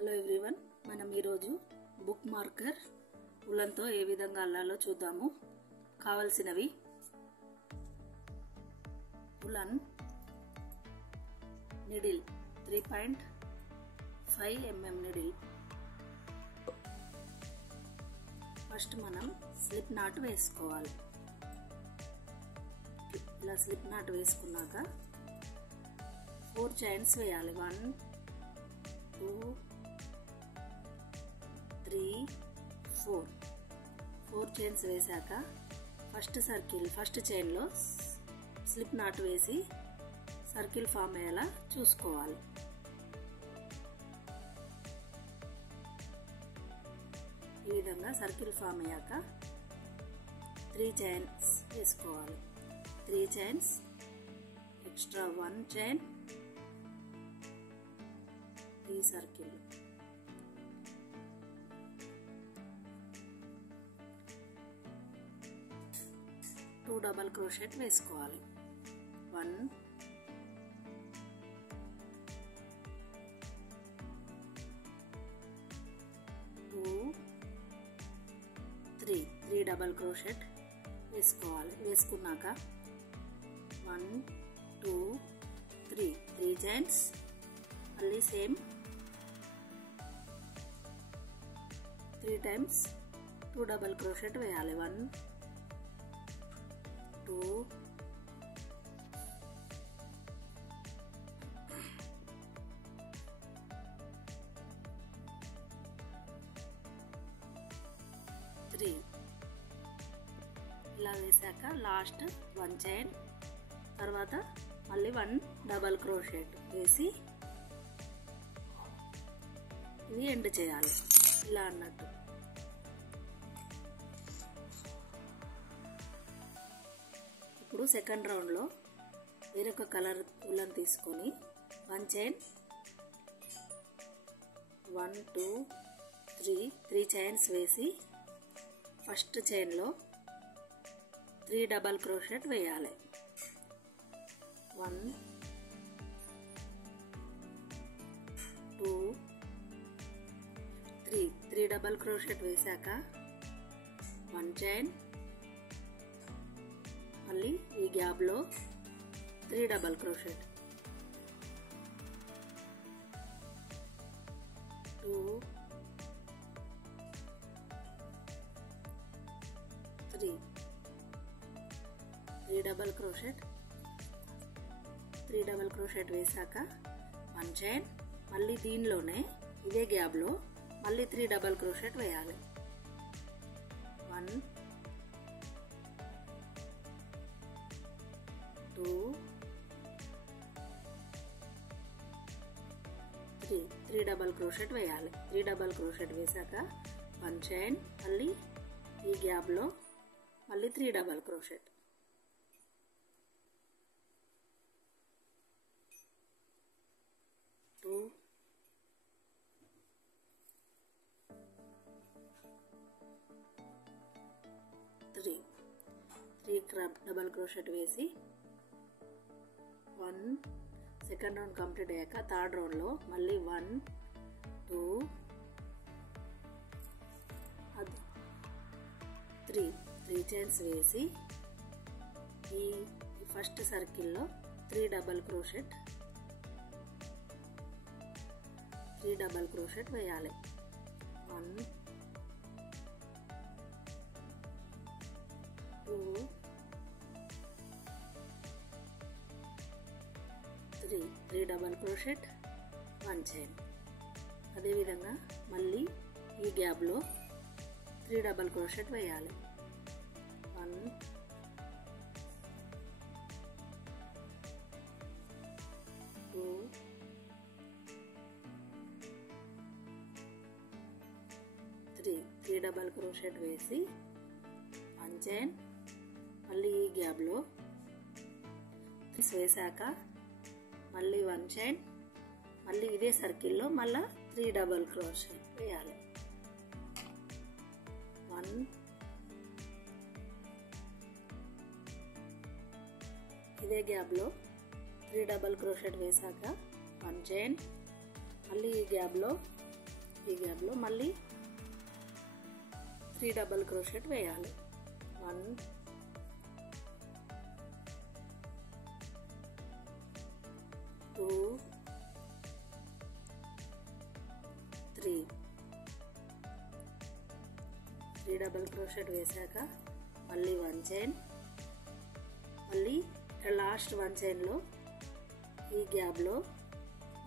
Hello everyone, మనం ఈరోజు book marker ఉలన్తో ఏ విధంగా అల్లాలో చూద్దాము. కావలసినవి woollen needle 3.5 mm needle. First మనం స్లిప్ నాట్ వేసుకోవాలి. ఇలా స్లిప్ నాట్ వేసుకున్నాక 4 చైన్స్ వేయాలి. 1 2 3 4 చైన్స్ వేసాక ఫస్ట్ చైన్లో స్లిప్ నాట్ వేసి సర్కిల్ ఫామ్ అయ్యేలా చూసుకోవాలి. ఈ విధంగా సర్కిల్ ఫామ్ అయ్యాక 3 చైన్స్ వేసుకోవాలి. 3 చైన్స్ ఎక్స్ట్రా 1 చైన్ ఈ సర్కిల్. టూ డబల్ క్రోషెట్ వేసుకోవాలి. 1 2 3 డబల్ క్రోషెట్ వేసుకోవాలి. వేసుకున్నాక 1 2 3 చైన్స్ మళ్ళీ సేమ్ 3 టైమ్స్ 2 డబల్ క్రోషెట్ వేయాలి. 1 2 3 ఇలా వేసాక లాస్ట్ 1 చైన్, తర్వాత మళ్ళీ 1 డబల్ క్రోషెట్ వేసి ఇది ఎండ్ చేయాలి ఇలా అన్నట్టు. ఇప్పుడు సెకండ్ రౌండ్లో వేరొక కలర్ ఉలన్ తీసుకొని 1 చైన్ 1 2 3 చైన్స్ వేసి ఫస్ట్ చైన్లో 3 డబల్ క్రోషెట్ వేయాలి. 1 2 3 డబల్ క్రోషెట్ వేసాక 1 చైన్, మళ్ళీ ఈ గ్యాప్లో 3 double crochet, 2 3 double crochet, 3 double crochet వేసాక 1 చైన్, మళ్ళీ దీనిలోనే ఇదే గ్యాప్లో మళ్ళీ 3 డబల్ క్రోషెట్ వేయాలి. 1 2 3 డబల్ క్రోషెట్ వేయాలి. 3 డబల్ క్రోషెట్ వేసాక 1 చైన్, మళ్ళీ ఈ గ్యాప్లో మళ్ళీ 3 డబల్ క్రోషెట్, 2 3 డబల్ క్రోషెట్ వేసి 1 సెకండ్ రౌండ్ కంప్లీట్ అయ్యాక థర్డ్ రౌండ్లో మళ్ళీ 1 2 3 చైన్స్ వేసి ఈ ఫస్ట్ సర్కిల్లో 3 డబల్ క్రోషెట్ వేయాలి. 1 2 3 డబల్ క్రోషెట్ 1 చైన్. అదేవిధంగా మళ్ళీ ఈ గ్యాప్లో 3 డబల్ క్రోషెట్ వేయాలి. 1 2 3 డబల్ క్రోషెట్ వేసి 1 చైన్, మళ్ళీ ఈ గ్యాప్లో వేసాక మళ్ళీ 1 చైన్, మళ్ళీ ఇదే సర్కిల్లో మళ్ళీ 3 డబల్ క్రోషెట్ వేయాలి. 1 ఇదే గ్యాప్లో 3 డబల్ క్రోషెట్ వేసాక 1 చైన్, మళ్ళీ ఈ గ్యాప్లో ఈ గ్యాప్లో మళ్ళీ 3 డబల్ క్రోషెట్ వేయాలి. 1 2 3 డబల్ క్రోషెట్ వేసాక మళ్ళీ 1 చైన్, మళ్ళీ ఇక్కడ లాస్ట్ 1 చైన్లో ఈ గ్యాప్లో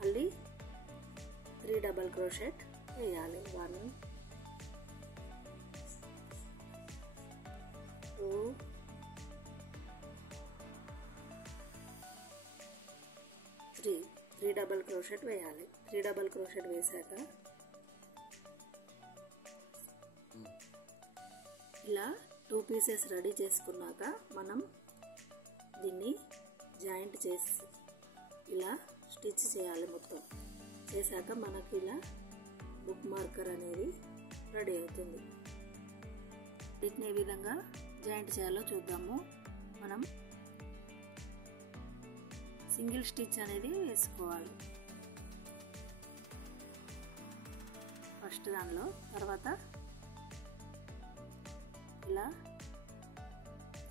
మళ్ళీ 3 డబల్ క్రోషెట్ వేయాలి. 1 2 3 డబల్ క్రోషెట్ వేయాలి. 3 డబల్ క్రోషెట్ వేసాక ఇలా 2 పీసెస్ రెడీ చేసుకున్నాక మనం దీన్ని జాయింట్ చేసి ఇలా స్టిచ్ చేయాలి. మొత్తం చేశాక మనకి ఇలా బుక్ మార్కర్ అనేది రెడీ అవుతుంది. వీటిని ఏ విధంగా జాయింట్ చేయాలో చూద్దాము. మనం సింగిల్ స్టిచ్ అనేది వేసుకోవాలి ఫస్ట్ దానిలో. తర్వాత ఇలా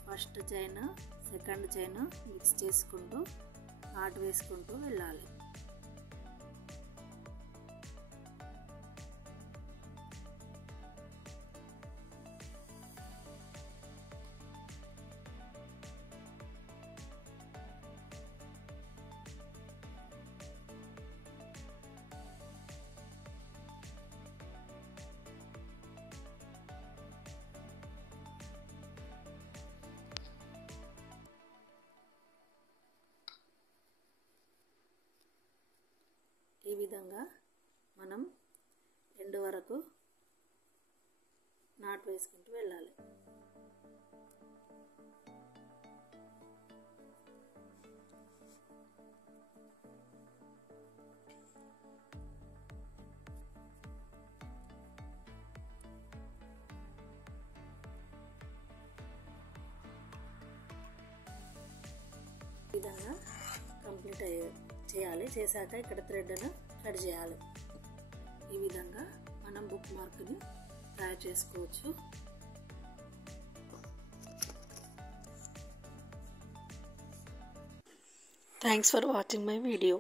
first chain second chain mix చేసుకుంటూ నాట్ వేసుకుంటూ వెళ్ళాలి. ఈ విధంగా మనం ఎండ్ వరకు నాట్ వేసుకుంటూ వెళ్ళాలి. ఈ విధంగా కంప్లీట్ చేయాలి. చేశాక ఇక్కడ థ్రెడ్ను కట్ చేయాలి. ఈ విధంగా మనం బుక్ మార్క్ని తయారు చేసుకోవచ్చు. Thanks for watching my video.